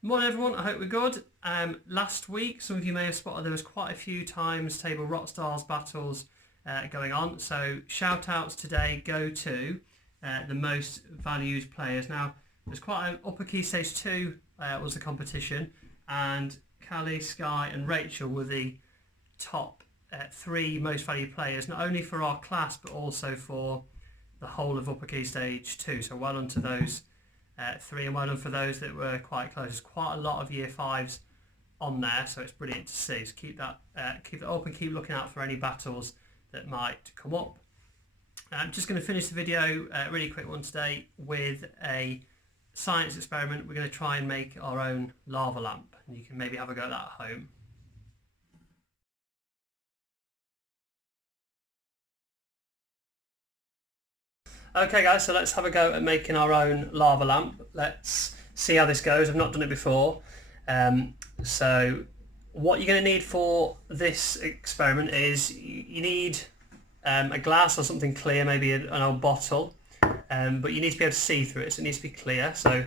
Morning everyone, I hope we're good. Last week, some of you may have spotted there was quite a few times table Rockstars battles going on. So shout outs today go to the most valued players. Now, there's quite an upper key stage 2 was the competition, and Callie, Sky and Rachel were the top 3 most valued players, not only for our class but also for the whole of upper key stage 2. So well done to those 3, and well done for those that were quite close. There's quite a lot of year 5s on there, so it's brilliant to see. So keep that up and keep looking out for any battles that might come up. I'm just going to finish the video, really quick one today, with a science experiment. We're going to try and make our own lava lamp, and you can maybe have a go at that at home. Okay guys, so let's have a go at making our own lava lamp. Let's see how this goes. I've not done it before. So what you're going to need for this experiment is you need a glass or something clear, maybe an old bottle, but you need to be able to see through it, so it needs to be clear. So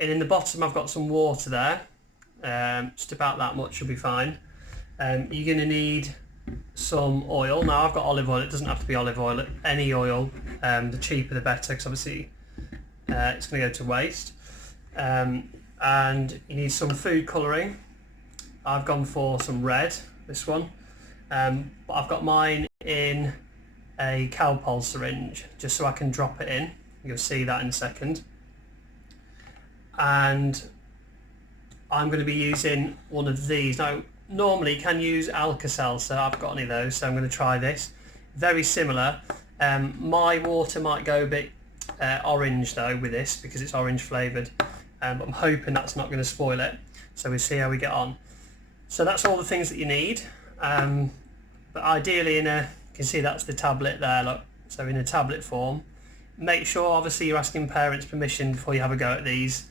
in the bottom I've got some water there, just about that much will be fine. You're going to need some oil. Now I've got olive oil. It doesn't have to be olive oil, any oil, the cheaper the better, because obviously it's going to go to waste. And you need some food colouring. I've gone for some red, this one, but I've got mine in a Calpol syringe just so I can drop it in. You'll see that in a second. And I'm going to be using one of these. Now normally you can use Alka-Seltzer, I've got any of those, so I'm going to try this. Very similar. My water might go a bit orange though with this because it's orange flavoured, but I'm hoping that's not going to spoil it, so we'll see how we get on. So that's all the things that you need, but ideally you can see that's the tablet there, look, so in a tablet form. Make sure obviously you're asking parents permission before you have a go at these,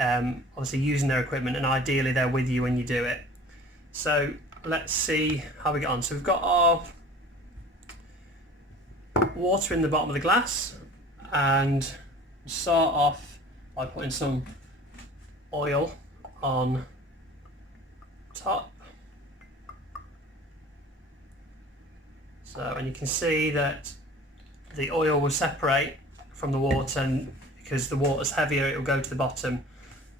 obviously using their equipment, and ideally they're with you when you do it. So let's see how we get on. So we've got our water in the bottom of the glass, and start off by putting some oil on top. So, and you can see that the oil will separate from the water, and because the water's heavier it will go to the bottom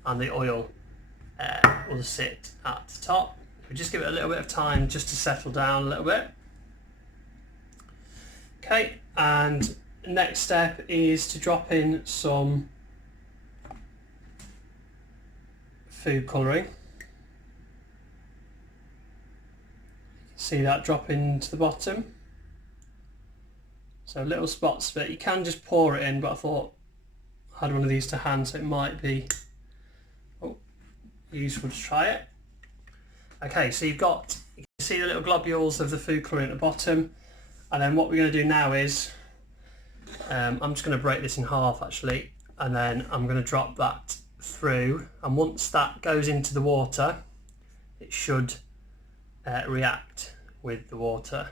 and the oil will sit at the top. We just give it a little bit of time just to settle down a little bit. Okay, and next step is to drop in some food colouring. See that drop into the bottom. So little spots, but you can just pour it in, but I thought I had one of these to hand, so it might be useful to try it. Okay, so you can see the little globules of the food colouring at the bottom, and then what we're going to do now is I'm just going to break this in half actually, and then I'm going to drop that through, and once that goes into the water it should react with the water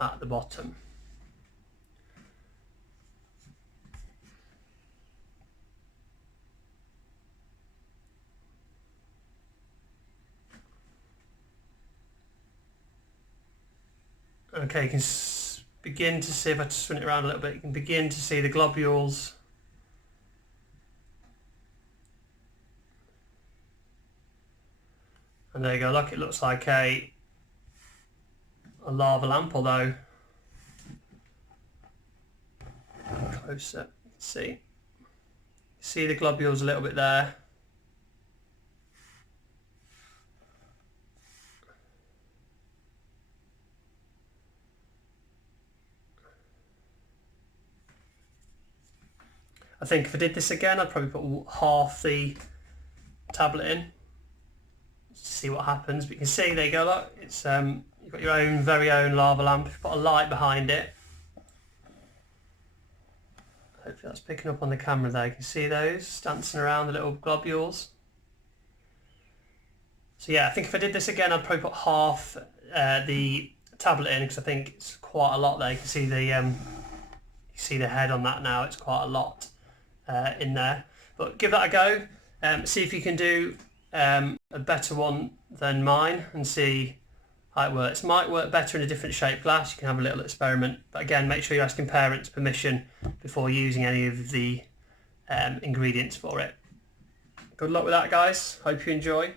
at the bottom. Okay, you can begin to see, if I spin it around a little bit, you can begin to see the globules and there you go, look, it looks like a lava lamp, although closer, see the globules a little bit there. I think if I did this again I'd probably put half the tablet in to see what happens, but you can see, there you go, look, it's you've got your own very own lava lamp. You've got a light behind it. Hopefully that's picking up on the camera there. You can see those dancing around, the little globules. So yeah, I think if I did this again I'd probably put half the tablet in, because I think it's quite a lot there. You can see the head on that now, it's quite a lot in there. But give that a go. See if you can do a better one than mine and see how it works. Might work better in a different shaped glass. You can have a little experiment, but again, make sure you're asking parents permission before using any of the ingredients for it. Good luck with that, guys. Hope you enjoy.